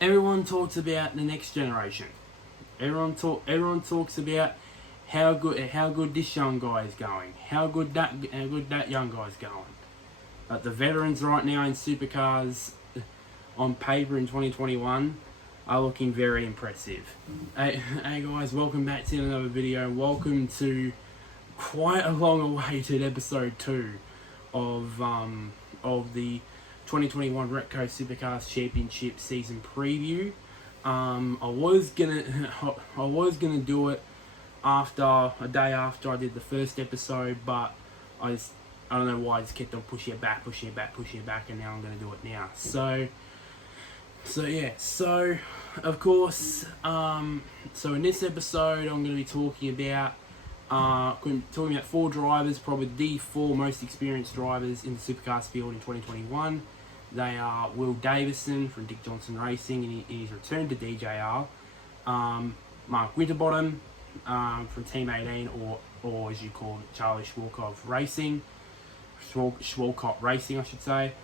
everyone talks about the next generation. Everyone talks about how good this young guy is going, how good that young guy's going. But the veterans right now in Supercars, on paper in 2021, are looking very impressive. Hey guys, welcome back to another video. Welcome to quite a long awaited episode 2 of the 2021 Repco Supercars Championship season preview. I was gonna do it a day after I did the first episode, but I don't know why I just kept on pushing it back, and now I'm gonna do it now. So of course, so in this episode I'm gonna be talking about 4 drivers, probably the 4 most experienced drivers in the Supercars field in 2021. They are Will Davison from Dick Johnson Racing in his return to DJR, Mark Winterbottom from Team 18, or as you call it, Charlie Schwalkott Racing, I should say.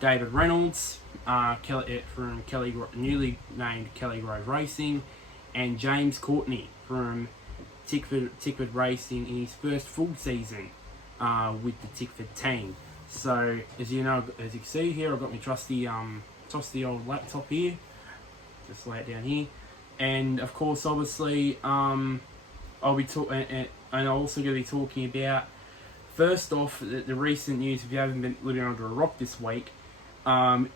Davey Reynolds from newly named Kelly Grove Racing, and James Courtney from Tickford Racing in his first full season with the Tickford team. So as you can see here, I've got my trusty old laptop here. Just lay it down here, and of course, obviously, I'm also going to be talking about, first off, the recent news. If you haven't been living under a rock this week, Supercars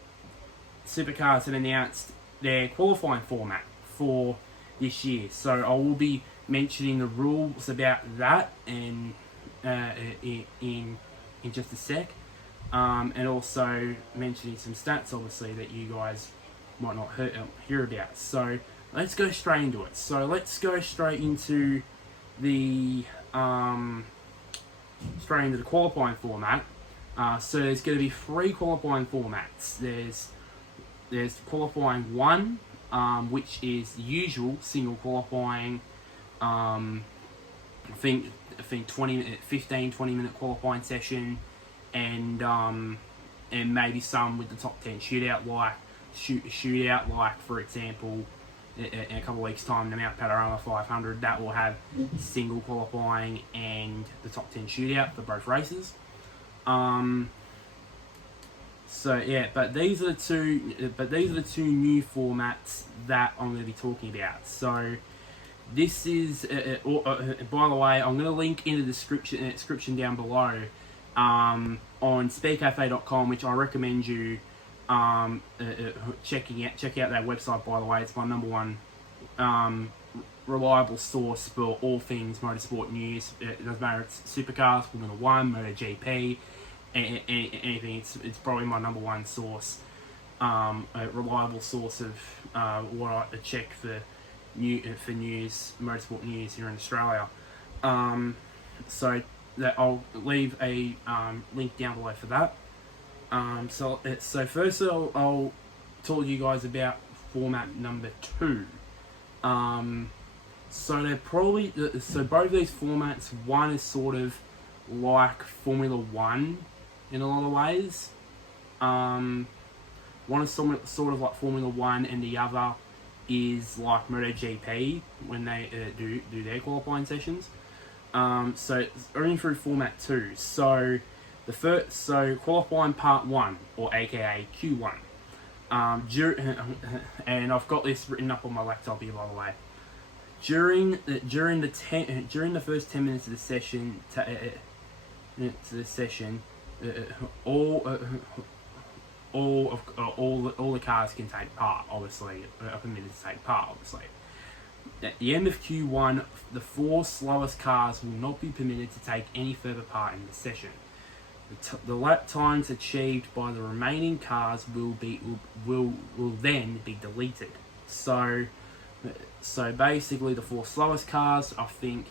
have announced their qualifying format for this year. So I will be mentioning the rules about that in just a sec, and also mentioning some stats, obviously, that you guys might not hear about. So let's go straight into it. So let's go straight into the qualifying format. So there's going to be 3 qualifying formats. There's qualifying 1, which is the usual single qualifying. I think 15-20 minute qualifying session, and maybe some with the top 10 shootout, like for example, in a couple of weeks' time, the Mount Panorama 500, that will have single qualifying and the top 10 shootout for both races. So yeah, but these are the two new formats that I'm going to be talking about. So this is, by the way, I'm going to link in the description down below on speedcafe.com, which I recommend you check out their website. By the way, it's my number one reliable source for all things motorsport news. It doesn't matter if it's Supercars, Formula 1, MotoGP, anything. It's probably my number one source, a reliable source of what I check for news, motorsport news here in Australia. So that I'll leave a link down below for that. So first I'll talk to you guys about format number 2. So they're probably, so both of these formats, one is sort of like Formula 1 in a lot of ways. One is sort of like Formula 1, and the other is like MotoGP when they do their qualifying sessions. So it's only through format 2. So qualifying part 1, or aka Q1. And I've got this written up on my laptop here, by the way. During the first 10 minutes of the session, all the cars can take part. Obviously, are permitted to take part. Obviously, at the end of Q1, the 4 slowest cars will not be permitted to take any further part in the session. The lap times achieved by the remaining cars will then be deleted. So basically, the 4 slowest cars, I think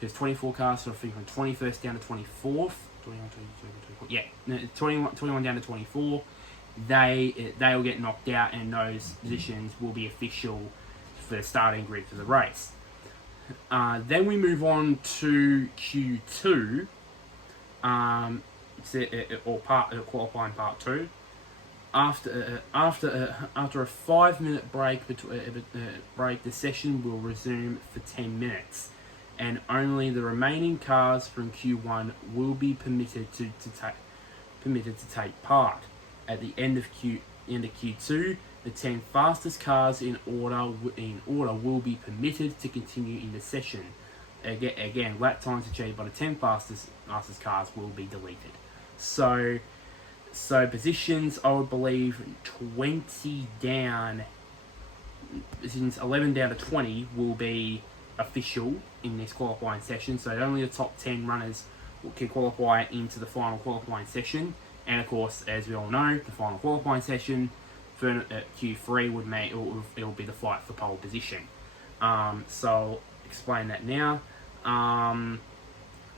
there's 24 cars, so I think from 21st down to 24th, 21 down to 24, they'll get knocked out, and those positions will be official for the starting grid for the race. Then we move on to Q2, or qualifying part 2. After a 5-minute break the session will resume for 10 minutes, and only the remaining cars from Q1 will be permitted to take part. At the end of Q2, the 10 fastest cars in order will be permitted to continue in the session. Again, lap times achieved by the 10 fastest cars will be deleted. So positions, I would believe 20 down, positions 11 down to 20 will be official in this qualifying session. So only the top 10 runners can qualify into the final qualifying session. And of course, as we all know, the final qualifying session for Q3 it will be the fight for pole position. So I'll explain that now.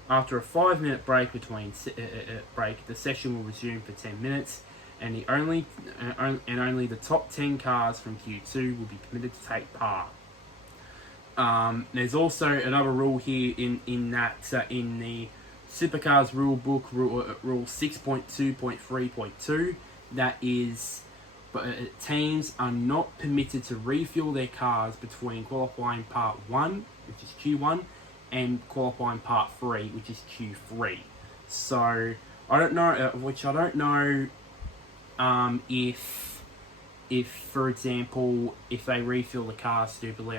After a 5-minute break the session will resume for 10 minutes, and only the top 10 cars from Q2 will be permitted to take part. There's also another rule here in the Supercars rule book, rule 6.2.3.2, that is, teams are not permitted to refuel their cars between qualifying part 1, which is Q1, and qualifying part 3, which is Q3. So I don't know, if for example, if they refuel the car stupidly,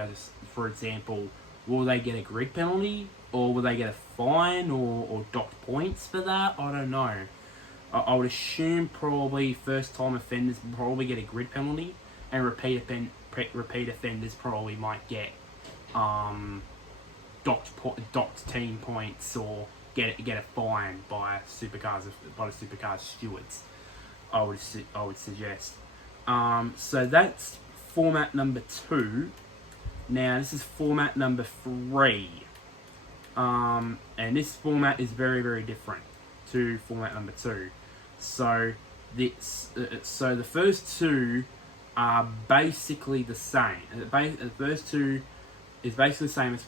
for example, will they get a grid penalty, or will they get a fine, or docked points for that? I don't know. I would assume probably first-time offenders probably get a grid penalty, and repeat offenders probably might get docked team points, or get a fine by the Supercars stewards. I would suggest. So that's format number 2. Now this is format number 3. And this format is very, very different to format number 2. So the first two are basically the same. The first two is basically the same as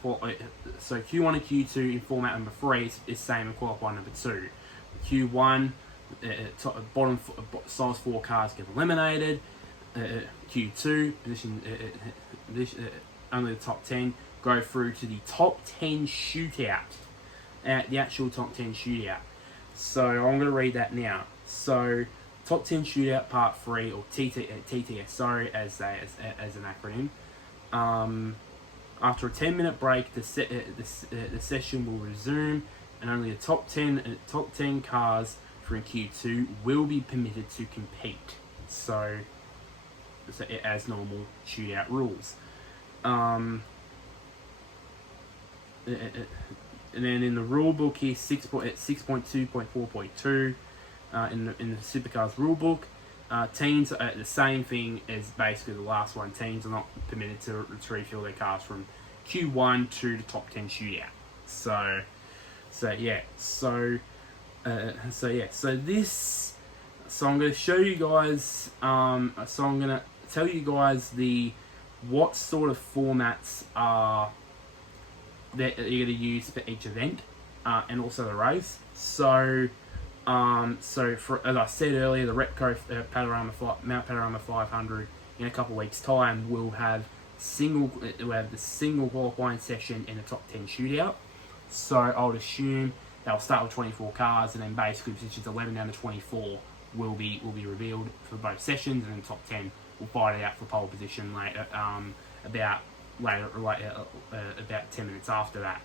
so Q1 and Q2 in format number 3 is same as qualifying number 2. Q1 bottom size 4 cars get eliminated. Q2 position only the top 10 go through to the top 10 shootout, the actual top 10 shootout. So I'm going to read that now. So top 10 shootout part 3, or TTS, as an acronym. After a 10-minute break, the session will resume, and only the top 10 cars from Q2 will be permitted to compete. So as normal shootout rules. And then in the rule book here, 6.2.4.2, in the Supercars rule book, teams are the same thing as basically the last one. Teams are not permitted to refuel their cars from Q1 to the top 10 shootout. So I'm going to show you guys. So I'm going to tell you guys what sort of formats are that you're going to use for each event, and also the race. So for, as I said earlier, the Repco Mount Panorama 500 in a couple of weeks' time will have the single qualifying session in the top 10 shootout. So I would assume they'll start with 24 cars, and then basically positions 11 down to 24 will be revealed for both sessions, and then the top 10 will fight it out for pole position later, about 10 minutes after that.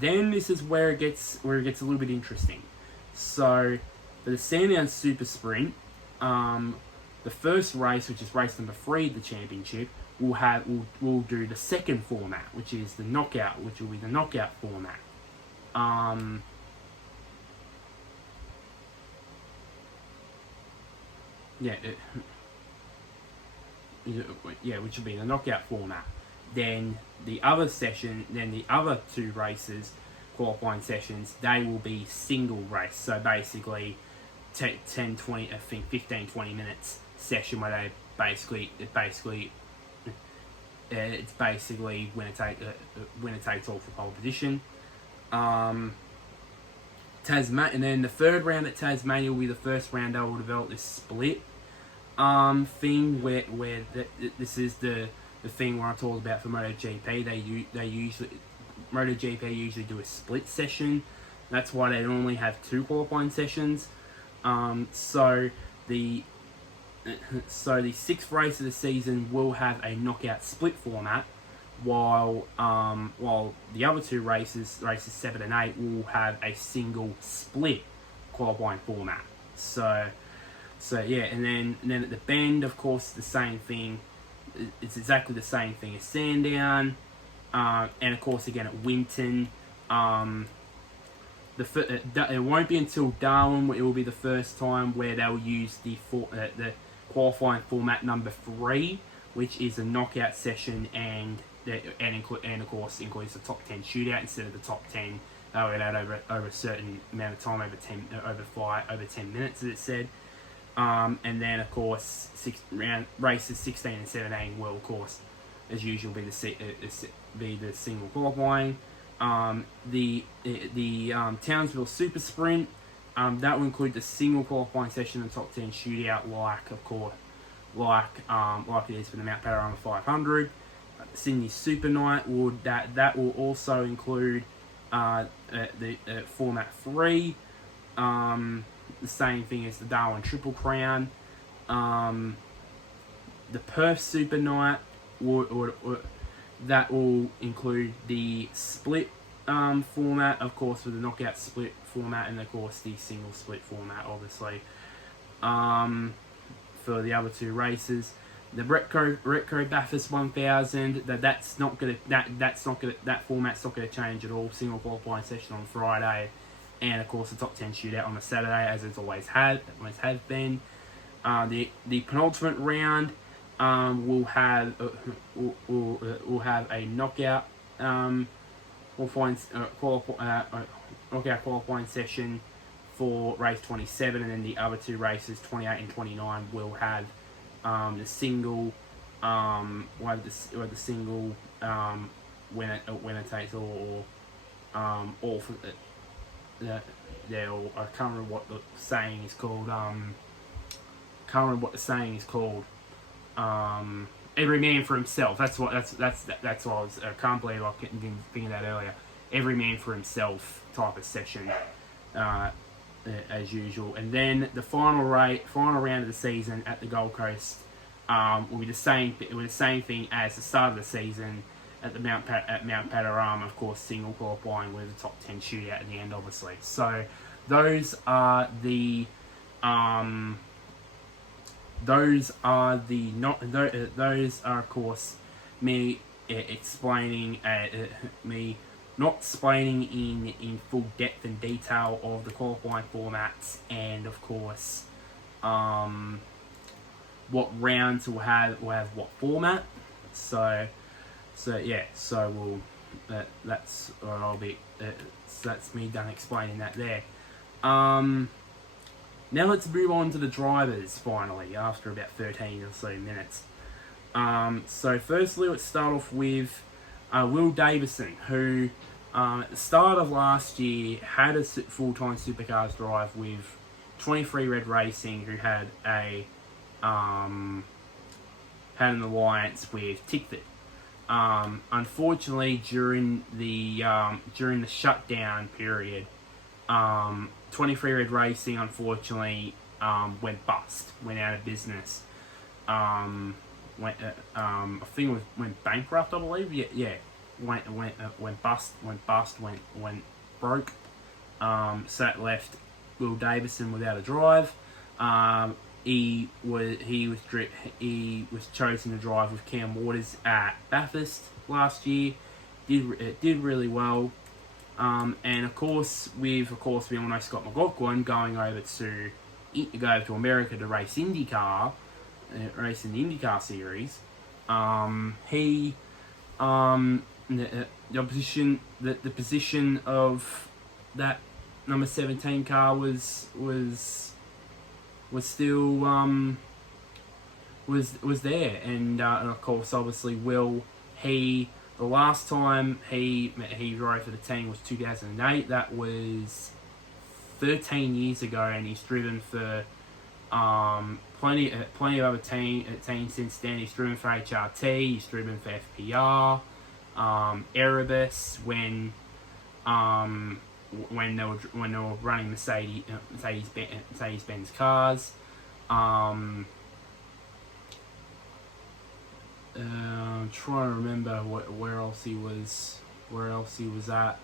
Then this is where it gets a little bit interesting. So for the Sandown Super Sprint, the first race, which is race number 3 of the championship, we'll do the second format, which is the knockout, which will be the knockout format. Which will be the knockout format. Then the other two races, qualifying sessions, they will be single race. So basically 10, 20, I think 15, 20 minutes session where they it's basically winner takes all for pole position. And then the third round at Tasmania will be the first round they will develop this split. thing where this is the thing where I talk about for MotoGP. They usually MotoGP usually do a split session. That's why they normally have 2 qualifying sessions. So the 6th race of the season will have a knockout split format, while the other 2 races 7 and 8, will have a single split qualifying format. So yeah, and then at the Bend, of course, the same thing. It's exactly the same thing as Sandown, and of course again at Winton. It won't be until Darwin it will be the first time where they'll use the qualifying format number 3, which is a knockout session, and of course includes the top 10 shootout instead of the top 10 over a certain amount of time, over 10 minutes, as it said. And then of course races 16 and 17 will, of course, as usual, be the single qualifying. The Townsville Super Sprint, that will include the single qualifying session and top 10 shootout, like it is for the Mount Panorama 500. Sydney Super Night that will also include the format 3. The same thing as the Darwin Triple Crown. The Perth Super Night that will include the split format, of course, with the knockout split format, and of course the single split format, obviously, for the other 2 races. The Repco Bathurst 1000, that format's not gonna change at all. Single qualifying session on Friday, and of course the top 10 shootout on the Saturday, as it's always has been. The penultimate round will have a knockout qualifying session for race 27, and then the other 2 races 28 and 29 will have the single winner takes all, or for I can't remember what the saying is called. Every man for himself. That's what I was. I can't believe I didn't think of that earlier. Every man for himself type of session, as usual. And then the final round of the season at the Gold Coast will be the same thing as the start of the season at the Mount Panorama. Of course, single qualifying with the top 10 shootout at the end, obviously. So those are of course me explaining me not explaining in full depth and detail of the qualifying formats, and of course what rounds will have what format. So that's me done explaining that there. Now let's move on to the drivers, finally, after about 13 or so minutes. So firstly, let's start off with Will Davison, who at the start of last year had a full-time Supercars drive with 23 Red Racing, who had an alliance with Tickford. Unfortunately, during the shutdown period, 23 Red Racing unfortunately went out of business. I think it went bankrupt, I believe. Yeah. Went broke. So that left Will Davison without a drive. He was chosen to drive with Cam Waters at Bathurst last year. Did really well. And of course we all know Scott McLaughlin going over to America to race IndyCar, race in the IndyCar series. The position of that number 17 car was still was there, and of course obviously Will, the last time he drove for the team was 2008. That was 13 years ago, and he's driven for plenty of other teams since then. He's driven for HRT. He's driven for FPR, Erebus when they were running Mercedes-Benz cars. I'm trying to remember where else he was at.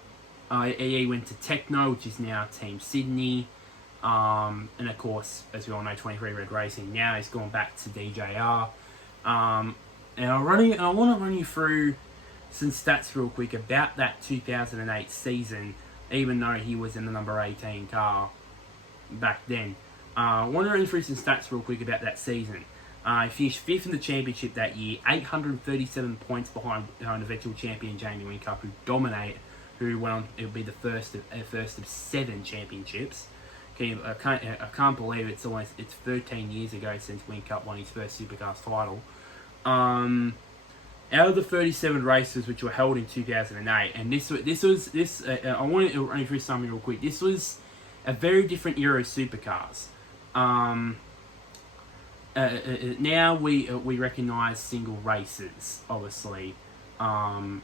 He went to Techno, which is now Team Sydney. And of course, as we all know, 23 Red Racing. Now he's gone back to DJR. And I want to run you through some stats real quick about that 2008 season, even though he was in the number 18 car back then. I want to run you through some stats real quick about that season. He finished 5th in the championship that year, 837 points behind eventual champion Jamie Whincup, who went on. It would be the first of 7 championships. I can't believe it's 13 years ago since Whincup won his first Supercars title. Out of the 37 races which were held in 2008, and I want to run through something real quick. This was a very different era of Supercars. Now we recognise single races, obviously. From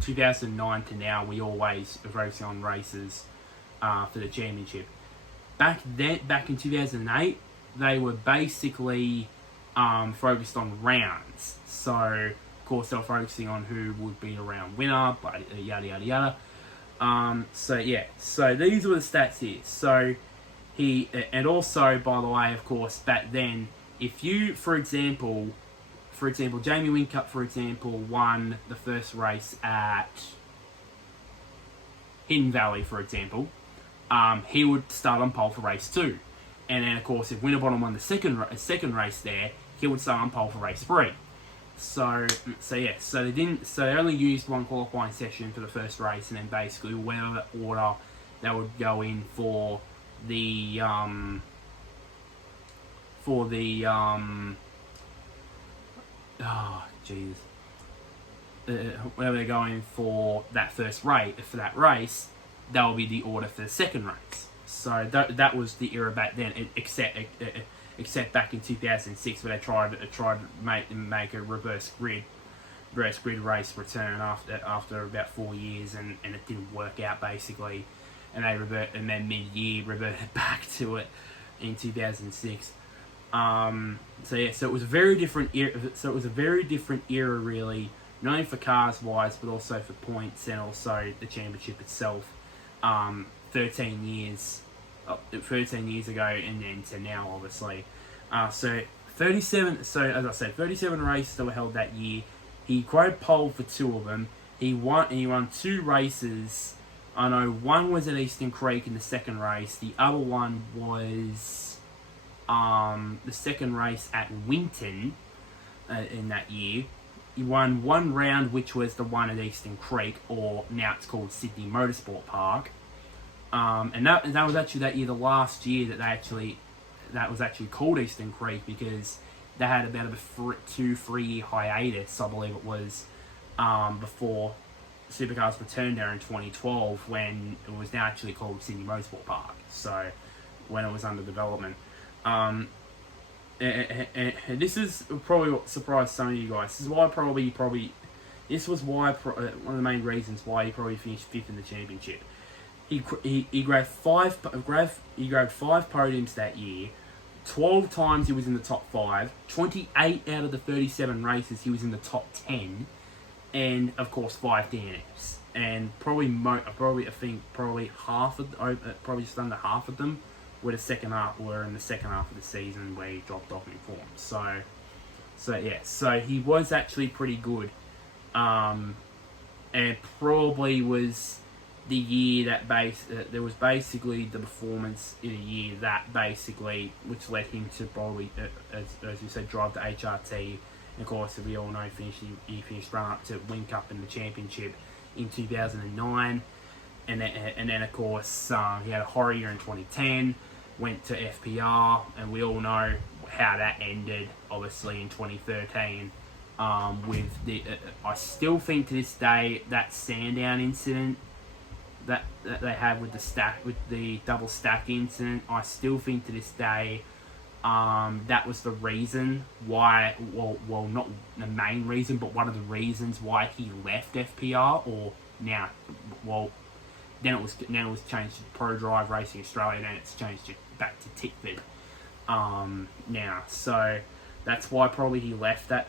2009 to now, we always focus on races for the championship. Back in 2008, they were basically focused on rounds. So, of course, they were focusing on who would be a round winner, but yada yada yada. So these were the stats here. So and also, by the way, of course, back then, if you, for example, Jamie Whincup, for example, won the first race at Hidden Valley, for example, he would start on pole for race 2. And then, of course, if Winterbottom won the second race there, he would start on pole for race 3. So they only used one qualifying session for the first race, and then basically whatever order they would go in for the whenever they're going for that first race, for that race, that will be the order for the second race. So that was the era back then, except back in 2006 where they tried to make a reverse grid race return after about 4 years, and it didn't work out basically, and then mid-year reverted back to it in 2006. So it was a very different era. So it was a very different era, really, not only for cars wise, but also for points and also the championship itself. 13 years ago, and then to now, obviously. So 37. So as I said, 37 races that were held that year. He quoted pole for 2 of them. He won 2 races. I know one was at Eastern Creek in the second race. The other one was the second race at Winton in that year. He won 1 round, which was the one at Eastern Creek, or now it's called Sydney Motorsport Park. And that was actually that year, the last year that was actually called Eastern Creek, because they had about a 2-3 year hiatus, I believe it was, before Supercars returned there in 2012, when it was now actually called Sydney Motorsport Park. So when it was under development. And this is probably what surprised some of you guys. This is why this was why one of the main reasons why he probably finished 5th in the championship. He grabbed 5 podiums that year. 12 times he was in the top 5. 28 out of the 37 races he was in the top 10, and of course 5 DNFs. And probably half of probably just under half of them were in the second half of the season where he dropped off in form. So he was actually pretty good, and probably was the year that there was basically the performance in a year that basically, which led him to probably, as you said, drive to HRT. And of course, as we all know, he finished run up to Whincup in the championship in 2009, and then of course he had a horror year in 2010. Went to FPR, and we all know how that ended, obviously, in 2013. With the, I still think to this day that Sandown incident that they had with the double stack incident, I still think to this day That was the reason why, well, not the main reason, but one of the reasons why he left FPR, or now, well, then it was changed to Pro Drive Racing Australia, and then it's changed back to Tickford now. So that's why probably he left that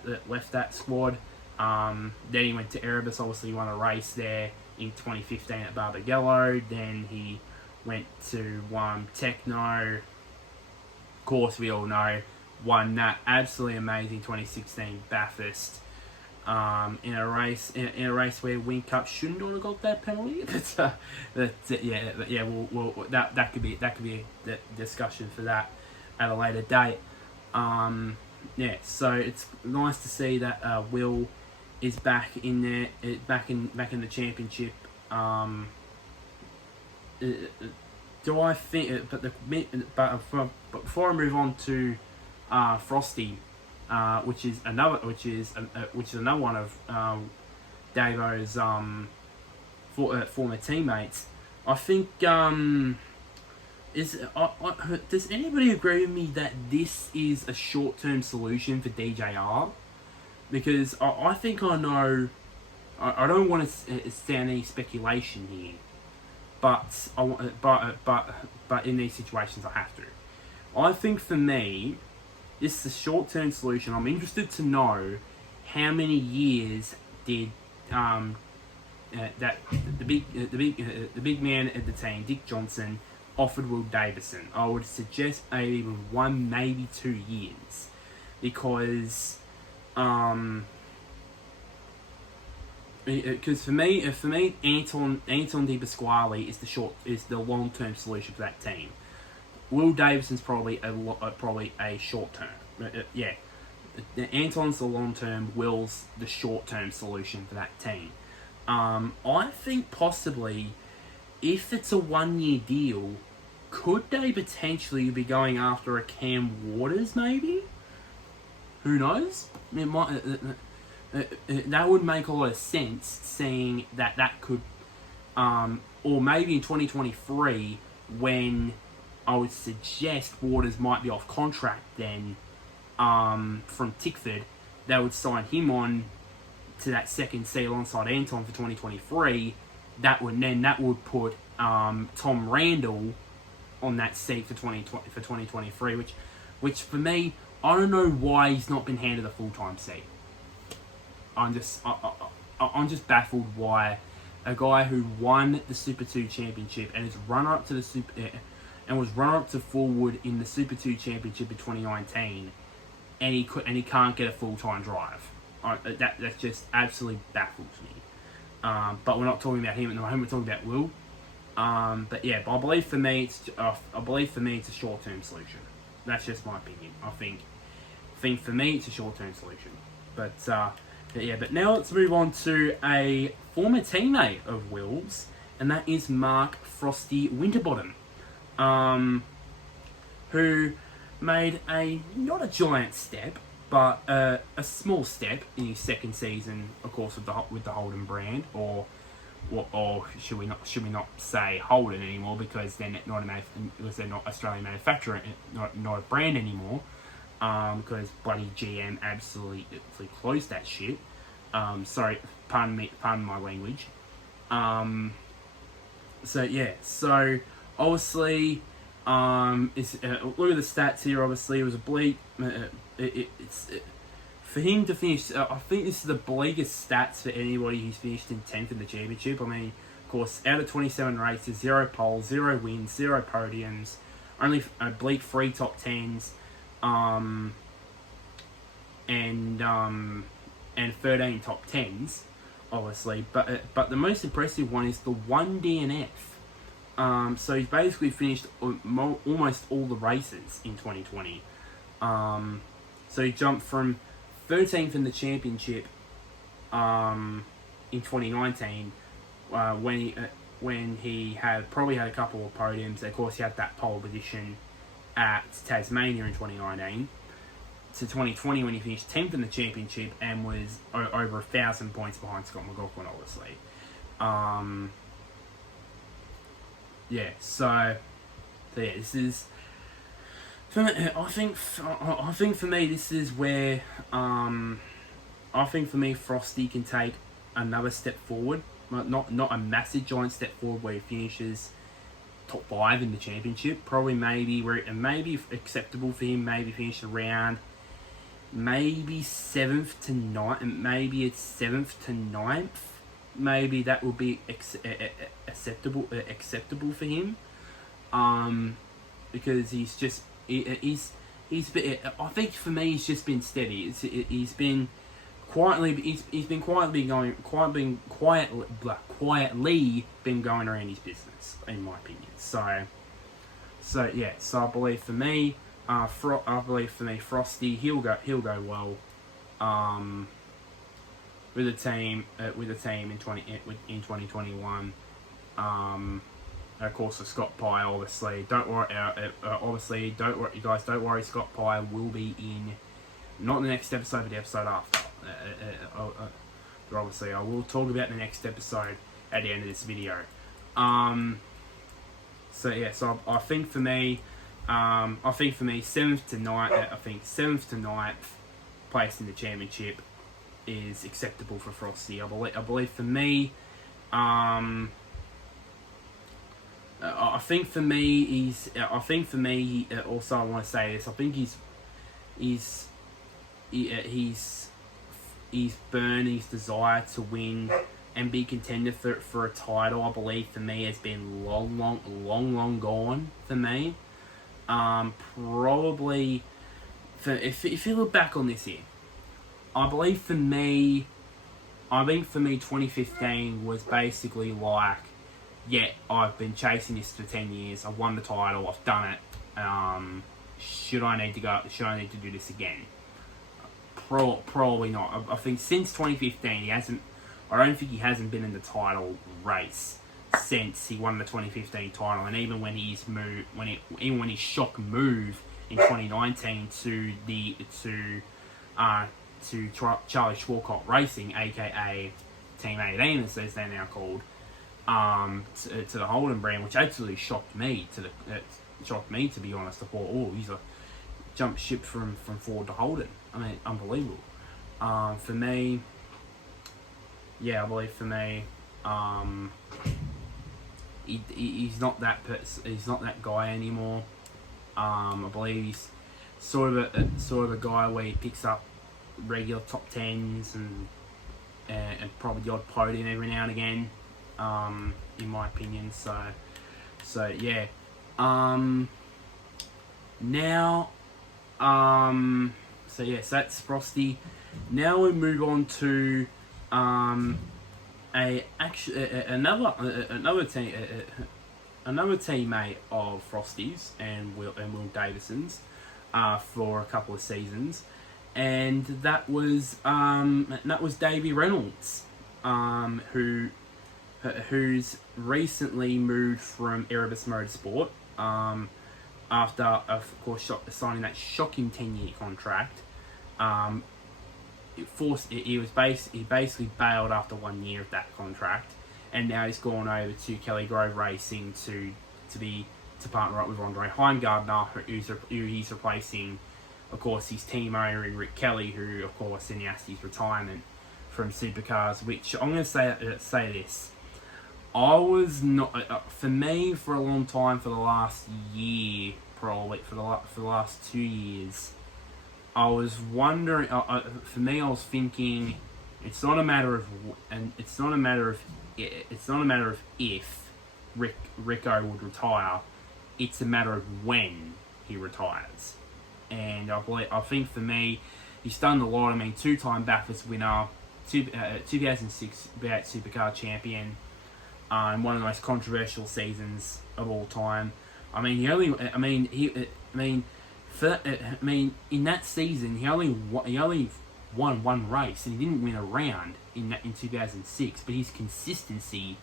squad. Then he went to Erebus. Obviously, he won a race there in 2015 at Barbagallo. Then he went to Techno. Of course, we all know, won that absolutely amazing 2016 Bathurst in a race where Whincup shouldn't have got that penalty. That could be a discussion for that at a later date. So it's nice to see that Will is back in there, back in the championship. Do I think? But before I move on to Frosty, which is another one of Davo's former teammates, I think does anybody agree with me that this is a short-term solution for DJR? Because I think I know. I don't want to stand any speculation here. But in these situations I have to. I think for me, this is a short-term solution. I'm interested to know how many years did that the big man at the team, Dick Johnson, offered Will Davison. I would suggest maybe 1, maybe 2 years, because for me, Anton De Pasquale is the long-term solution for that team. Will Davison's probably a short-term. Anton's the long-term. Will's the short-term solution for that team. I think possibly, if it's a 1-year deal, could they potentially be going after a Cam Waters? Maybe. Who knows? It might. That would make a lot of sense, seeing that could, or maybe in 2023, when I would suggest Waters might be off contract then, from Tickford, they would sign him on to that second seal alongside Anton for 2023. That would put Tom Randall on that seat for 2023, which for me, I don't know why he's not been handed a full-time seat. I'm just baffled why a guy who won the Super 2 Championship and is runner-up to the and was runner-up to forward in the Super 2 Championship in 2019, and he can't get a full-time drive. That just absolutely baffles me. But we're not talking about him at the moment. We're talking about Will. But I believe for me it's a short-term solution. That's just my opinion. I think for me it's a short-term solution. But now let's move on to a former teammate of Will's, and that is Mark Frosty Winterbottom, who made not a giant step, but a small step in his second season, of course, with the Holden brand, or should we not say Holden anymore, because they're not Australian manufacturer, not a brand anymore. Because bloody GM absolutely closed that shit. Sorry, pardon my language. So obviously, look at the stats here. Obviously, it was a bleak. For him to finish, I think this is the bleakest stats for anybody who's finished in 10th in the championship. I mean, of course, out of 27 races, 0 poles, 0 wins, 0 podiums, only a bleak 3 top 10s. And 13 top 10s, obviously, but the most impressive one is the 1 DNF. So he's basically finished almost all the races in 2020. So he jumped from 13th in the championship in 2019, when he had a couple of podiums. Of course, he had that pole position at Tasmania in 2019, to 2020 when he finished 10th in the championship and was over 1,000 points behind Scott McLaughlin, obviously. This is For me, I think for me this is where I think for me Frosty can take another step forward. Not a massive giant step forward where he finishes top 5 in the championship. Probably maybe acceptable for him. Maybe finish around maybe 7th to 9th. Maybe it's 7th to 9th. Maybe that will be acceptable for him. Because he's been, I think for me he's just been steady. He's been quietly been going around his business, in my opinion. So I believe for me, Frosty, he'll go well, with the team in 2021. Of course, with Scott Pye, obviously, don't worry, you guys, don't worry. Scott Pye will be in, not the next episode, but the episode after. But obviously, I will talk about the next episode at the end of this video. So I think for me, 7th to 9th place in the championship is acceptable for Frosty. I believe for me, I think for me, also I want to say this. I think he's burned his desire to win and be contender for a title. I believe for me has been long gone for me. Probably if you look back on this year, I think for me 2015 was basically like, yeah, I've been chasing this for 10 years. I've won the title. I've done it. Should I need to do this again? Probably not. I think since 2015, I don't think he hasn't been in the title race since he won the 2015 title. And even when his shock move in 2019 to Charlie Schwarcott Racing, aka Team 18, as they're now called, to the Holden brand, which absolutely shocked me. To be honest. I thought, he's a jump ship from Ford to Holden. I mean, unbelievable. For me, I believe for me, he's not that he's not that guy anymore. I believe he's sort of a guy where he picks up regular top 10s and probably the odd podium every now and again. In my opinion, so yeah. So that's Frosty. Now we move on to another teammate of Frosty's and Will Davison's for a couple of seasons, and that was Davey Reynolds, who's recently moved from Erebus Motorsport after, of course, signing that shocking 10-year contract. He basically bailed after 1 year of that contract, and now he's gone over to Kelly Grove Racing to partner up with Andre Heimgardner, who he's replacing, of course, his team owner in Rick Kelly, who of course announced his retirement from Supercars. Which I'm going to say this. I was not, for me, for a long time, for the last year, probably for the last 2 years, I was wondering. For me, I was thinking, it's not a matter of if Repco would retire. It's a matter of when he retires. And I think for me, he's done a lot. I mean, 2-time Bathurst winner, 2006 Bout Supercar champion. In one of the most controversial seasons of all time. In that season, he only won one race, and he didn't win a round in 2006. But his consistency,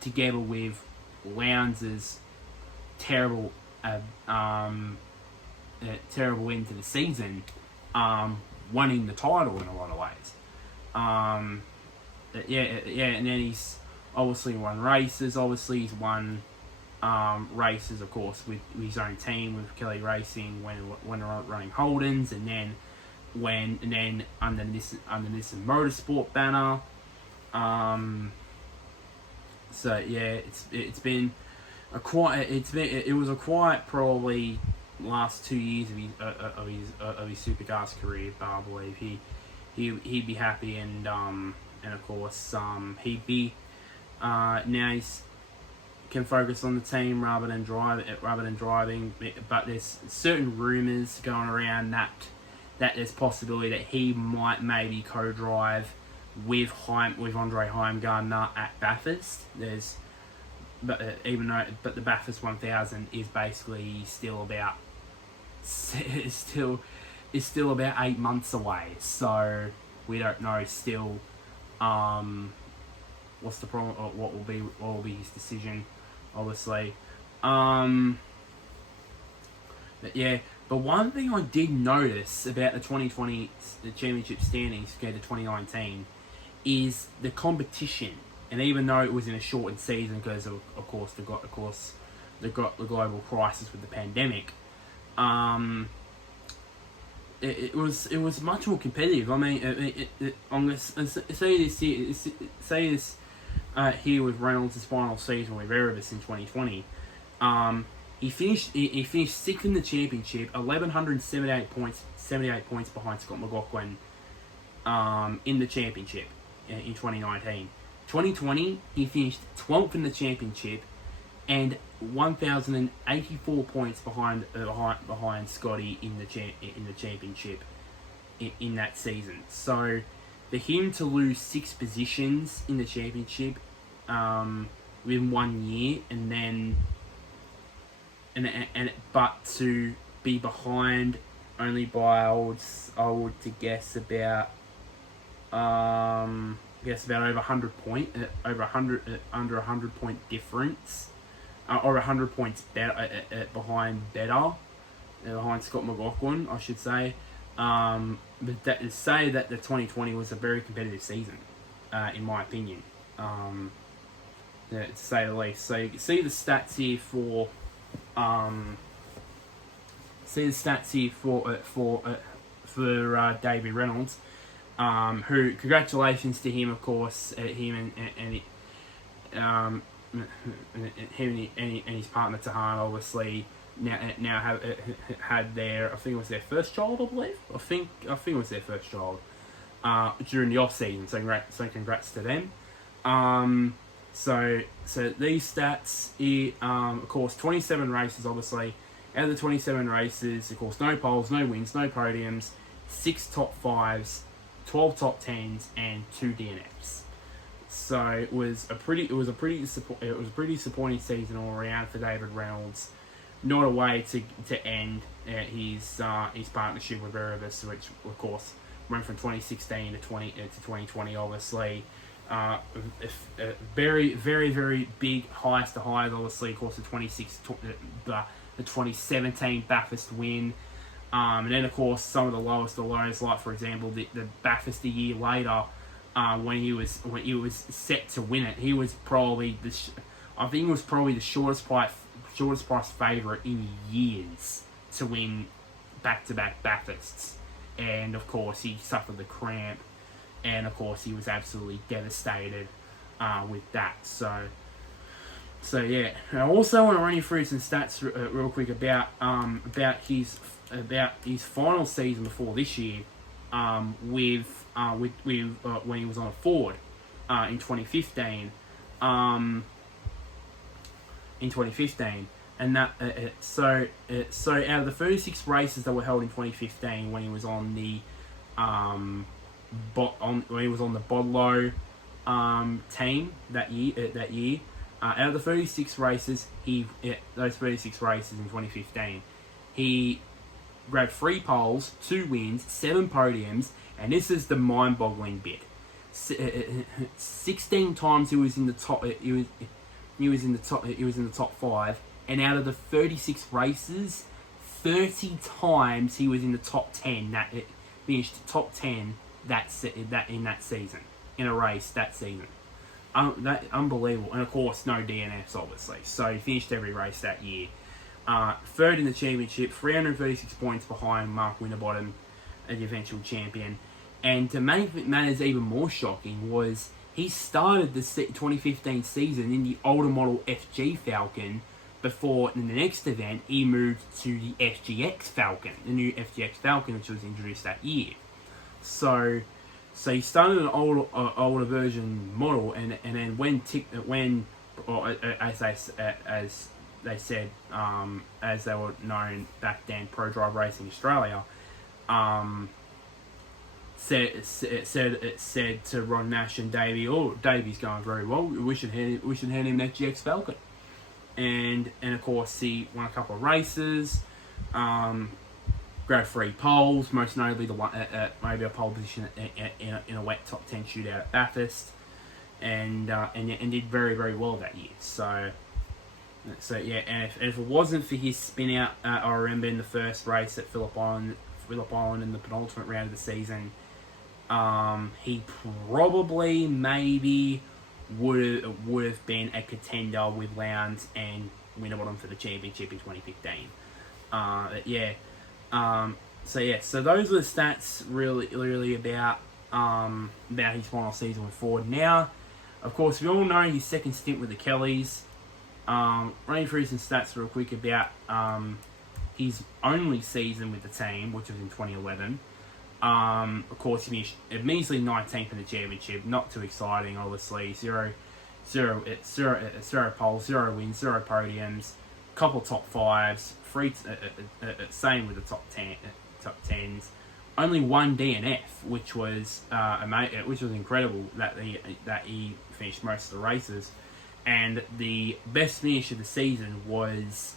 together with Lowndes' terrible end to the season, won him the title in a lot of ways. And then he's obviously won races. Obviously, he's won races, of course, with his own team, with Kelly Racing, when running Holdens, and then under this Motorsport banner. So yeah, it was a quiet probably last 2 years of his Supercars career, but I believe he'd be happy, and of course he'd be now he's can focus on the team rather than driving. But there's certain rumours going around that there's possibility that he might maybe co-drive with Andre Heimgartner at Bathurst. But the Bathurst 1000 is basically still about 8 months away. So we don't know still what's the problem, or what will be his decision, obviously. But yeah. But one thing I did notice about the 2020 championship standings compared to 2019 is the competition. And even though it was in a shortened season because of course the global crisis with the pandemic, it was much more competitive. I mean, I'm gonna say this here with Reynolds' final season with Erebus in 2020. He finished 6th in the championship, 1,178 points behind Scott McLaughlin in the championship in 2019. 2020, he finished 12th in the championship and 1,084 points behind Scotty in the championship in that season. So for him to lose 6 positions in the championship within 1 year, but to be behind only by I would to guess about over 100 point under 100 point difference, or 100 points behind Scott McLaughlin, I should say. But to say that the 2020 was a very competitive season, in my opinion, to say the least. So you can see the stats here for Davey Reynolds, who, congratulations to him, of course, him and his partner Tahan, obviously now have had their, I think it was their first child, I believe. I think it was their first child during the off season. So congrats to them. So these stats here, of course, 27 races, obviously. Out of the 27 races, of course, no poles, no wins, no podiums, 6 top 5s, 12 top 10s, and 2 DNFs. So it was a pretty disappointing season all around for David Reynolds. Not a way to end his partnership with Erebus, which of course went from 2016 to 2020, obviously. Very, very, very big highs to highs, obviously. Of course, the 2017 Bathurst win, and then of course some of the lowest of lows, like for example the Bathurst a year later, when he was set to win it. He was probably the shortest price favourite in years to win back-to-back Bathursts, and of course he suffered the cramp. And of course, he was absolutely devastated with that. So yeah. And I also want to run you through some stats real quick about his final season before this year, with when he was on a Ford in 2015. And that so out of the 36 races that were held in 2015, when he was on the when he was on the Bodlow team that year, out of the 36 races, those 36 races in 2015, he grabbed 3 poles, 2 wins, 7 podiums, and this is the mind-boggling bit. 16 times he was in the top. He was in the top 5, and out of the 36 races, 30 times he was in the top 10. That it finished top 10. In that season, in a race that season. that unbelievable. And of course, no DNFs, obviously. So he finished every race that year. Third in the championship, 336 points behind Mark Winterbottom, the eventual champion. And to make matters even more shocking was he started the 2015 season in the older model FG Falcon before in the next event he moved to the FGX Falcon, the new FGX Falcon, which was introduced that year. So he started an older version model, and then as they said, as they were known back then, Pro Drive Racing Australia, said to Ron Nash and Davey, "Oh, Davey's going very well. We should hand him an FGX Falcon." And of course he won a couple of races, grabbed 3 poles, most notably the one maybe a pole position in a wet top 10 shootout at Bathurst, and did very, very well that year. So yeah, and if it wasn't for his spin out, I remember in the first race at Phillip Island in the penultimate round of the season, he probably maybe would have been a contender with Lowndes and Winterbottom for the championship in 2015. So those are the stats really about his final season with Ford. Now, of course, we all know his second stint with the Kellys. Running through some stats real quick about his only season with the team, which was in 2011. Of course, he finished immediately 19th in the championship. Not too exciting, obviously. Zero poles, 0 wins, 0 podiums, couple top 5s. Same with the top 10s. Only 1 DNF, which was incredible that he finished most of the races. And the best finish of the season was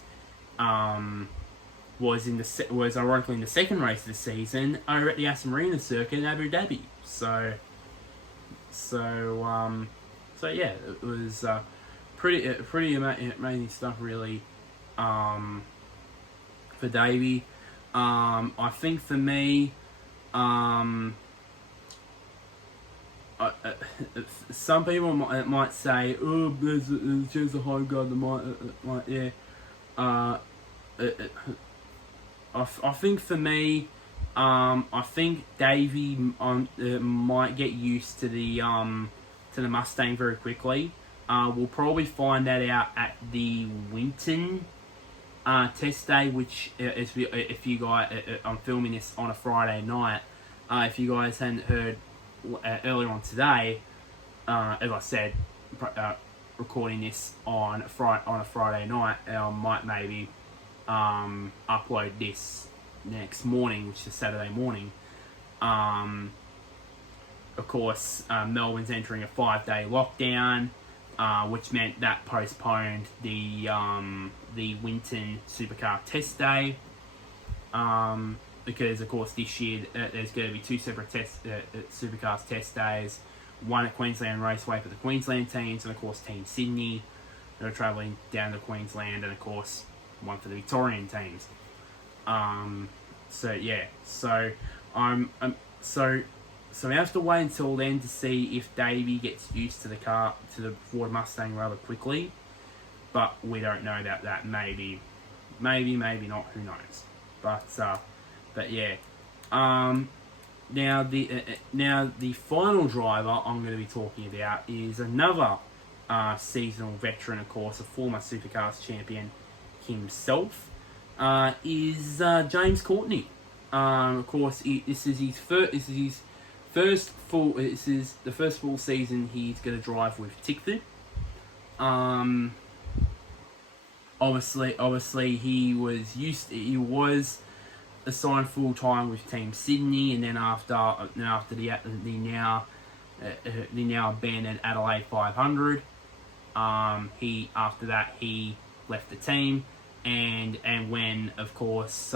ironically in the second race of the season over at the Aston Marina circuit in Abu Dhabi. So yeah, it was pretty amazing stuff, really, for Davey. I think for me, some people might say, "Oh, there's a chance of high guard that might yeah." I think for me, I think Davey might get used to the Mustang very quickly. We'll probably find that out at the Winton test day, which if you guys, I'm filming this on a Friday night. If you guys hadn't heard earlier on today, as I said, recording this on a Friday night, I might maybe upload this next morning, which is Saturday morning. Of course, Melbourne's entering a 5-day lockdown, which meant that postponed the Winton Supercar test day. Because of course this year there's going to be 2 separate Supercars test days, one at Queensland Raceway for the Queensland teams, and of course Team Sydney that are travelling down to Queensland, and of course one for the Victorian teams. So we have to wait until then to see if Davey gets used to the Ford Mustang rather quickly, but we don't know about that. Maybe not. Who knows? But yeah. Now the final driver I'm going to be talking about is another seasonal veteran, of course, a former Supercars champion himself, is James Courtney. Of course, this is the first full season he's going to drive with Tickford. Obviously, he was assigned full time with Team Sydney, and then after the now abandoned Adelaide 500, he left the team, and when of course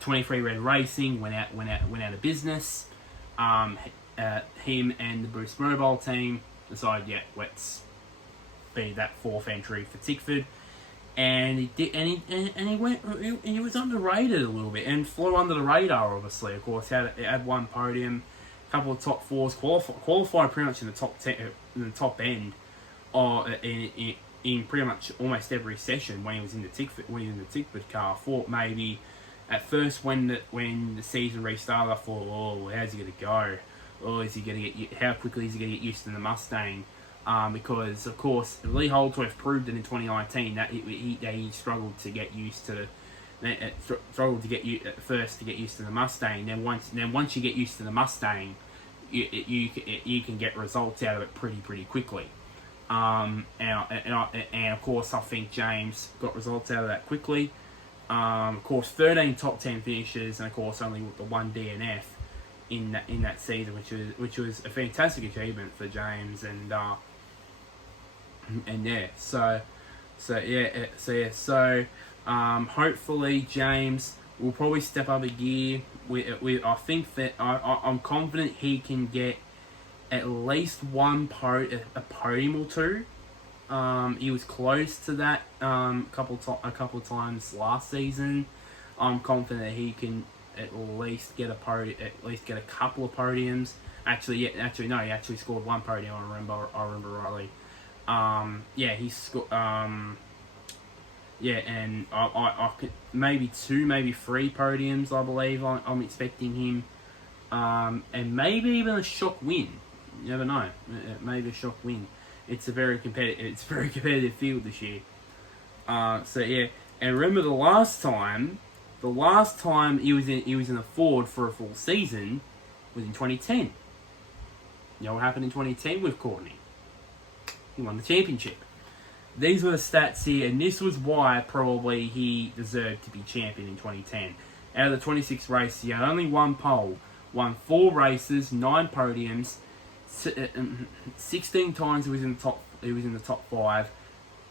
23 Red Racing went out of business, him and the Bruce Mobile team decided, let's be that 4th entry for Tickford. And he did, and he was underrated a little bit and flew under the radar. Obviously, of course, he had 1 podium, couple of top fours, qualified pretty much in the top 10, in the top end, or in pretty much almost every session when he was in the Tickford car. I thought maybe at first when the season restarted, I thought, oh, how's he gonna go? Oh, is he gonna how quickly is he gonna get used to the Mustang? Because of course Lee Holdsworth proved it in 2019 that he struggled to get used to first to get used to the Mustang. Then once you get used to the Mustang, you can get results out of it pretty quickly. And of course I think James got results out of that quickly. Of course 13 top 10 finishes, and of course only the one DNF in that season, which was a fantastic achievement for James. Hopefully James will probably step up a gear. I think that I'm confident he can get at least a podium or two. He was close to that a couple times last season. I'm confident that he can at least get a couple of podiums. He actually scored one podium. I remember rightly. He scored. And I could maybe 2, maybe 3 podiums. I believe I'm expecting him, and maybe even a shock win. You never know. Maybe a shock win. It's a very competitive field this year. And remember the last time he was in a Ford for a full season was in 2010. You know what happened in 2010 with Courtney? He won the championship. These were the stats here, and this was why probably he deserved to be champion in 2010. Out of the 26 races, he had only one pole, won 4 races, 9 podiums, 16 times he was in the top 5,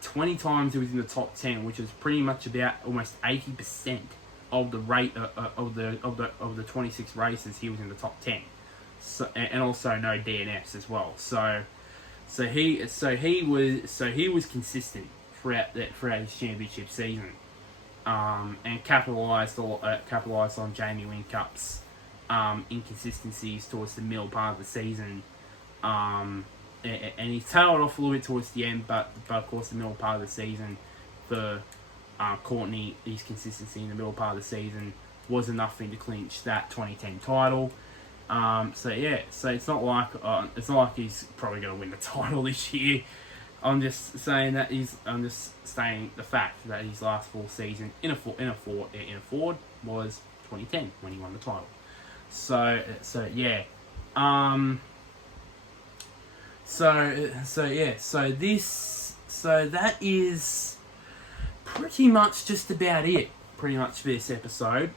20 times he was in the top 10, which is pretty much about almost 80% of the rate of the 26 races he was in the top 10. So, and also no DNFs as well. So he was consistent throughout his championship season, and capitalised on Jamie Whincup's inconsistencies towards the middle part of the season, and he tailed off a little bit towards the end, but of course the middle part of the season for Courtney, his consistency in the middle part of the season was enough for him to clinch that 2010 title. So it's not like he's probably going to win the title this year. I'm just saying the fact that his last full season in a Ford was 2010 when he won the title. So that is pretty much just about it. Pretty much for this episode.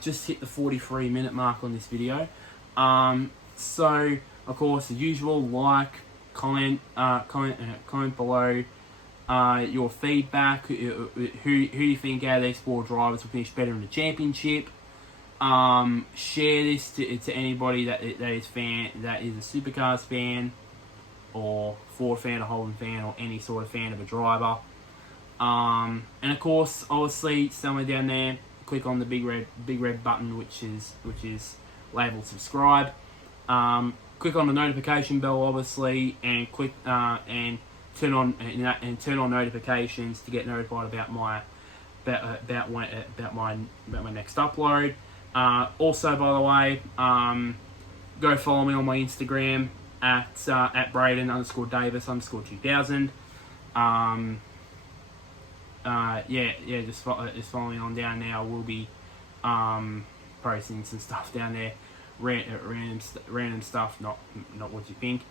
Just hit the 43-minute mark on this video. So of course, as usual, like, comment below your feedback. Who you think out of these 4 drivers will finish better in the championship? Share this to anybody that is a Supercars fan, or Ford fan, a Holden fan, or any sort of fan of a driver. And of course, obviously, somewhere down there, click on the big red button, which is labeled subscribe. Click on the notification bell, obviously, and click and turn on notifications to get notified about my next upload. Also, by the way, go follow me on my Instagram at Braden_Davis_2000. Just follow me on down there. I will be posting some stuff down there, random stuff, not what you think.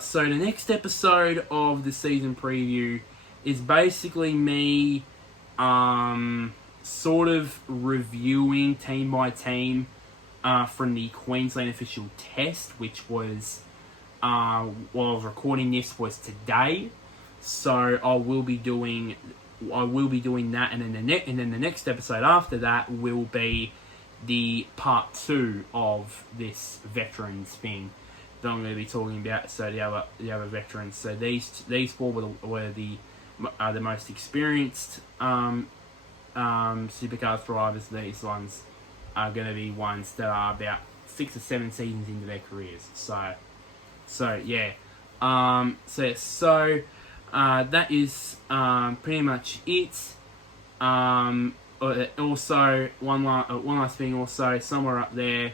So the next episode of the season preview is basically me sort of reviewing team by team from the Queensland official test, which was while I was recording this was today. So I will be doing that, and then the next episode after that will be the part 2 of this veterans thing that I'm going to be talking about. So the other veterans. So these 4 were the most experienced Supercars drivers, these ones are going to be ones that are about 6 or 7 seasons into their careers. So yeah. That is pretty much it. Also, one last thing. Also, somewhere up there,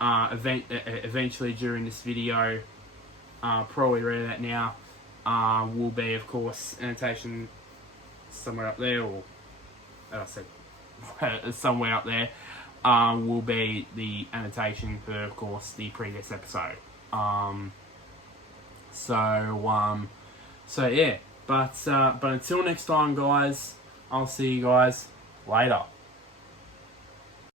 eventually during this video, probably read that now, will be, of course, annotation somewhere up there, or as I said, somewhere up there, will be the annotation for, of course, the previous episode. So yeah, but until next time, guys, I'll see you guys later.